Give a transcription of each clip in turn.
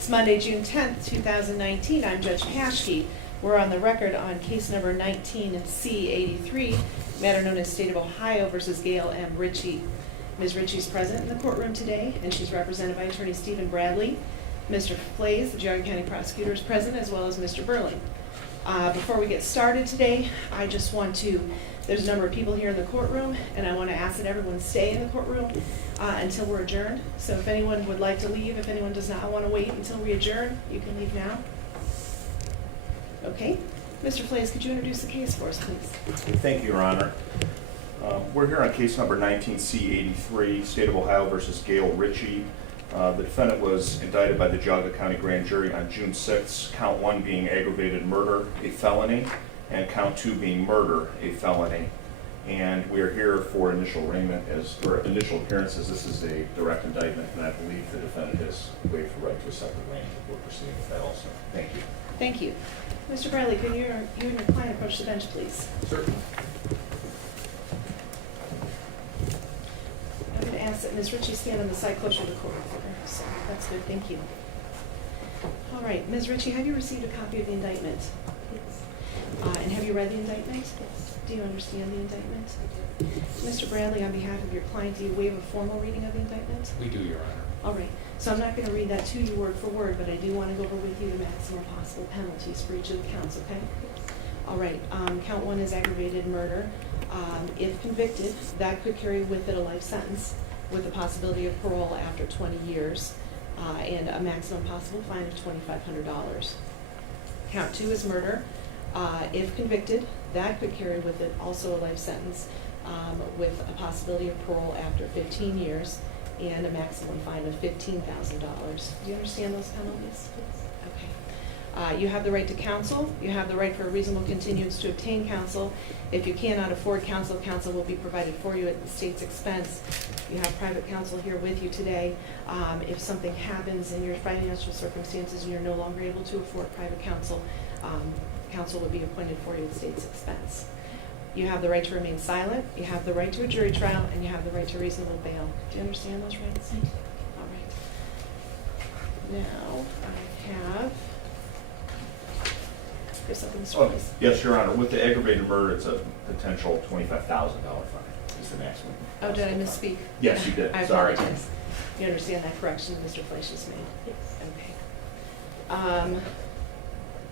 It's Monday, June 10th, 2019. I'm Judge Paschke. We're on the record on case number 19C83, matter known as State of Ohio versus Gail M. Ritchie. Ms. Ritchie's present in the courtroom today, and she's represented by Attorney Stephen Bradley. Mr. Flays, the Geauga County prosecutor, is present, as well as Mr. Burling. Before we get started today, I just want to, there's a number of people here in the courtroom, and I want to ask that everyone stay in the courtroom until we're adjourned. So if anyone would like to leave, if anyone does not want to wait until we adjourn, you can leave now. Okay. Mr. Flays, could you introduce the case for us, please? Thank you, Your Honor. We're here on case number 19C83, State of Ohio versus Gail Ritchie. The defendant was indicted by the Geauga County Grand Jury on June 6th, count 1 being aggravated murder, a felony, and count 2 being murder, a felony. And we are here for initial arraignment or initial appearances. This is a direct indictment, and I believe the defendant has waived the right to a separate arraignment. We're proceeding with that also. Thank you. Thank you. Mr. Bradley, could you and your client approach the bench, please? Certainly. I'm going to ask that Ms. Ritchie stand on the side closer to the court reporter. So that's good. Thank you. All right. Ms. Ritchie, have you received a copy of the indictment? Yes. And have you read the indictment? Yes. Do you understand the indictment? I do. Mr. Bradley, on behalf of your client, do you waive a formal reading of the indictment? We do, Your Honor. All right. So I'm not going to read that to you word for word, but I do want to go over with you the maximum possible penalties for each of the counts, okay? Yes. All right. Count 1 is aggravated murder. If convicted, that could carry with it a life sentence with the possibility of parole after 20 years and a maximum possible fine of $2,500. Count 2 is murder. If convicted, that could carry with it also a life sentence with a possibility of parole after 15 years and a maximum fine of $15,000. Do you understand those penalties? Okay. You have the right to counsel. You have the right for a reasonable continuance to obtain counsel. If you cannot afford counsel, counsel will be provided for you at the state's expense. You have private counsel here with you today. If something happens in your financial circumstances and you're no longer able to afford private counsel, counsel would be appointed for you at the state's expense. You have the right to remain silent, you have the right to a jury trial, and you have the right to reasonable bail. Do you understand those rights? All right. Now, I have... Oh, yes, Your Honor. With the aggravated murder, it's a potential $25,000 fine is the maximum. Oh, did I misspeak? Yes, you did. I Sorry. apologize. You understand that correction Mr. Fleisch just made? Yes. Okay.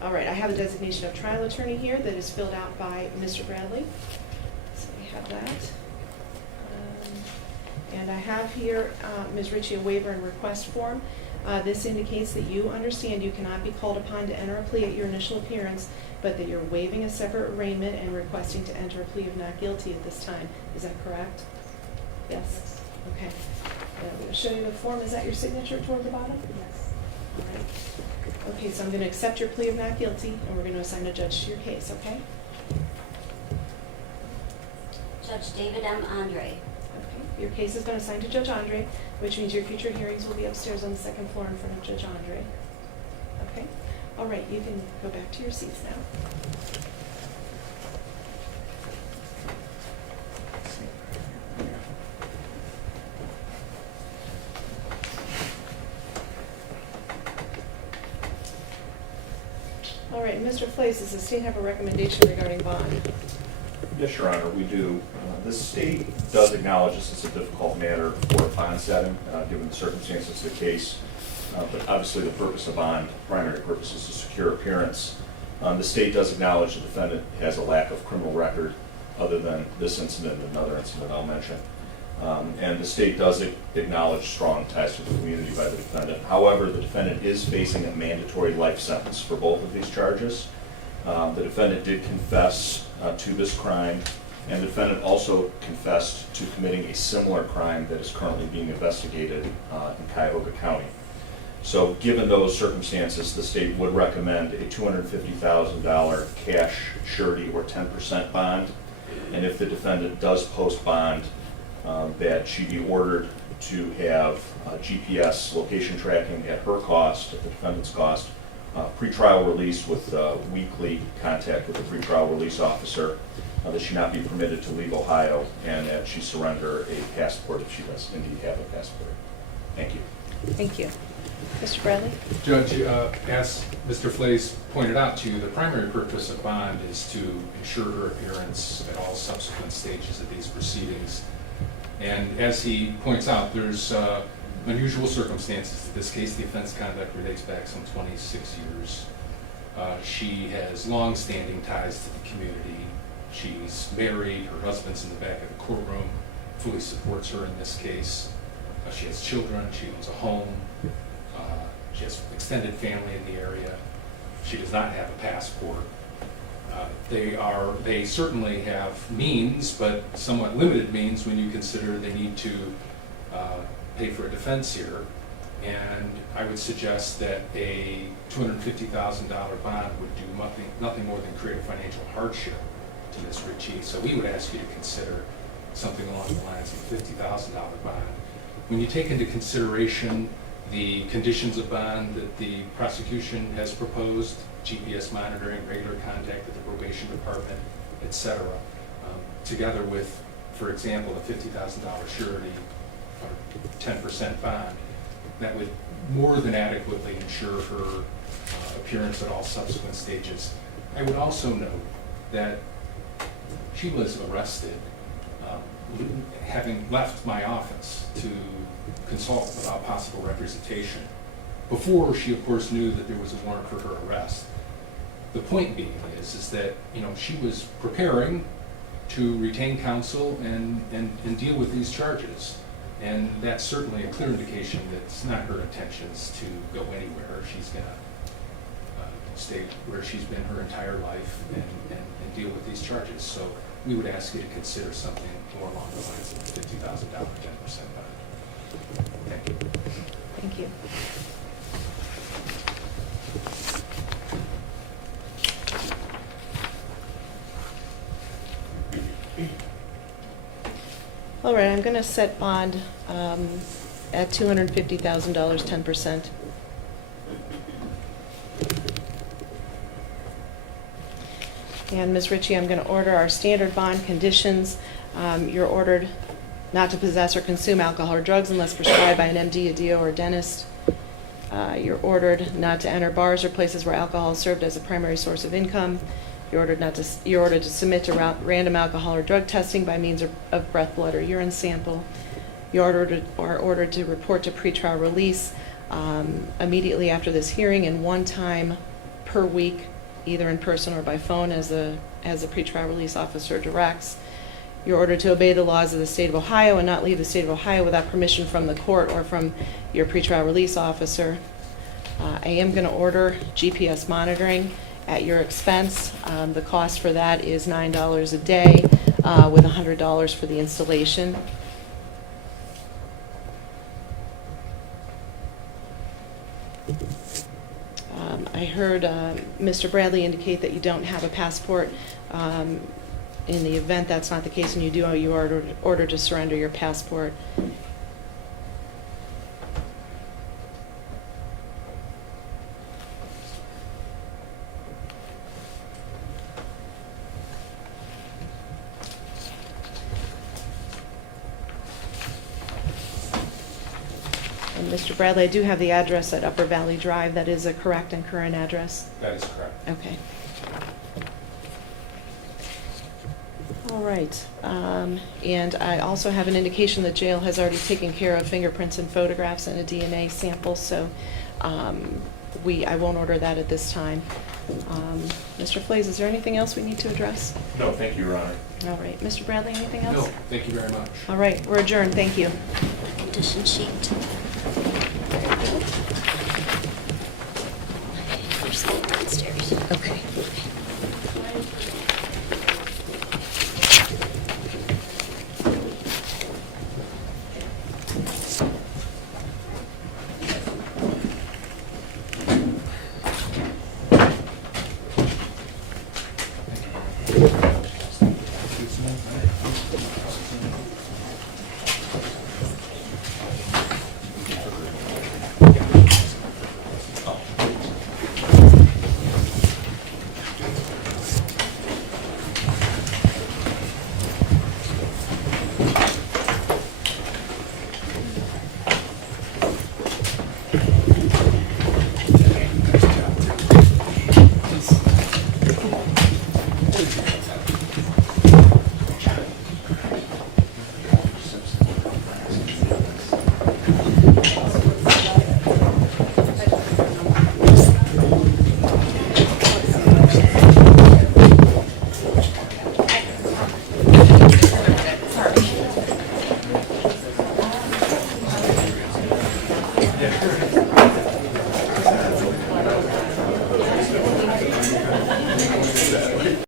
All right, I have a designation of trial attorney here that is filled out by Mr. Bradley. So we have that. And I have here, Ms. Ritchie, a waiver and request form. This indicates that you understand you cannot be called upon to enter a plea at your initial appearance, but that you're waiving a separate arraignment and requesting to enter a plea of not guilty at this time. Is that correct? Yes? Okay. I'm going to show you the form. Is that your signature toward the bottom? Yes. All right. Okay, so I'm going to accept your plea of not guilty, and we're going to assign a judge to your case, okay? Judge David M. Andre. Okay. Your case has been assigned to Judge Andre, which means your future hearings will be upstairs on the second floor in front of Judge Andre. Okay? All right, you can go back to your seats now. All right, Mr. Fleiss, does the state have a recommendation regarding bond? Yes, Your Honor, we do. The state does acknowledge this is a difficult matter for bond setting, given the circumstances of the case. But obviously the purpose of bond, primary purpose, is to secure appearance. The state does acknowledge the defendant has a lack of criminal record other than this incident and another incident I'll mention. And the state does acknowledge strong ties to the community by the defendant. However, the defendant is facing a mandatory life sentence for both of these charges. The defendant did confess to this crime, and the defendant also confessed to committing a similar crime that is currently being investigated in Geauga County. So given those circumstances, the state would recommend a $250,000 cash surety or 10% bond, and if the defendant does post bond, that she be ordered to have GPS location tracking at her cost, at the defendant's cost, pretrial release with weekly contact with the pretrial release officer, that she not be permitted to leave Ohio, and that she surrender a passport if she does indeed have a passport. Thank you. Thank you. Mr. Bradley? Judge, as Mr. Flays pointed out to you, the primary purpose of bond is to ensure her appearance at all subsequent stages of these proceedings. And as he points out, there's unusual circumstances. In this case, the offense conduct relates back some 26 years. She has long-standing ties to the community. She's married, her husband's in the back of the courtroom, fully supports her in this case. She has children, she owns a home. She has extended family in the area. She does not have a passport. They certainly have means, but somewhat limited means when you consider they need to pay for a defense here. And I would suggest that a $250,000 bond would do nothing more than create a financial hardship to Ms. Ritchie. So we would ask you to consider something along the lines of a $50,000 bond. When you take into consideration the conditions of bond that the prosecution has proposed, GPS monitoring, regular contact with the probation department, etc., together with, for example, a $50,000 surety or 10% bond, that would more than adequately ensure her appearance at all subsequent stages. I would also note that she was arrested having left my office to consult about possible representation before she, of course, knew that there was a warrant for her arrest. The point being is that she was preparing to retain counsel and deal with these charges, and that's certainly a clear indication that it's not her intentions to go anywhere. She's going to stay where she's been her entire life and deal with these charges. So we would ask you to consider something more along the lines of the $50,000 10% bond. Thank you. Thank you. All right, I'm going to set bond at $250,000, 10%. And Ms. Ritchie, I'm going to order our standard bond conditions. You're ordered not to possess or consume alcohol or drugs unless prescribed by an MD, a DO, or a dentist. You're ordered not to enter bars or places where alcohol is served as a primary source of income. You're ordered to submit to random alcohol or drug testing by means of breath, blood, or urine sample. You are ordered to report to pretrial release immediately after this hearing and one time per week, either in person or by phone, as a pretrial release officer directs. You're ordered to obey the laws of the state of Ohio and not leave the state of Ohio without permission from the court or from your pretrial release officer. I am going to order GPS monitoring at your expense. The cost for that is $9 a day with $100 for the installation. I heard Mr. Bradley indicate that you don't have a passport. In the event that's not the case and you do, you are ordered to surrender your passport. And Mr. Bradley, I do have the address at Upper Valley Drive. That is a correct and current address? That is correct. Okay. All right. And I also have an indication that jail has already taken care of fingerprints and photographs and a DNA sample, so I won't order that at this time. Mr. Flays, is there anything else we need to address? No, thank you, Your Honor. All right. Mr. Bradley, anything else? No, thank you very much. All right. We're adjourned. Thank you. Condition sheet. There's some downstairs. Okay.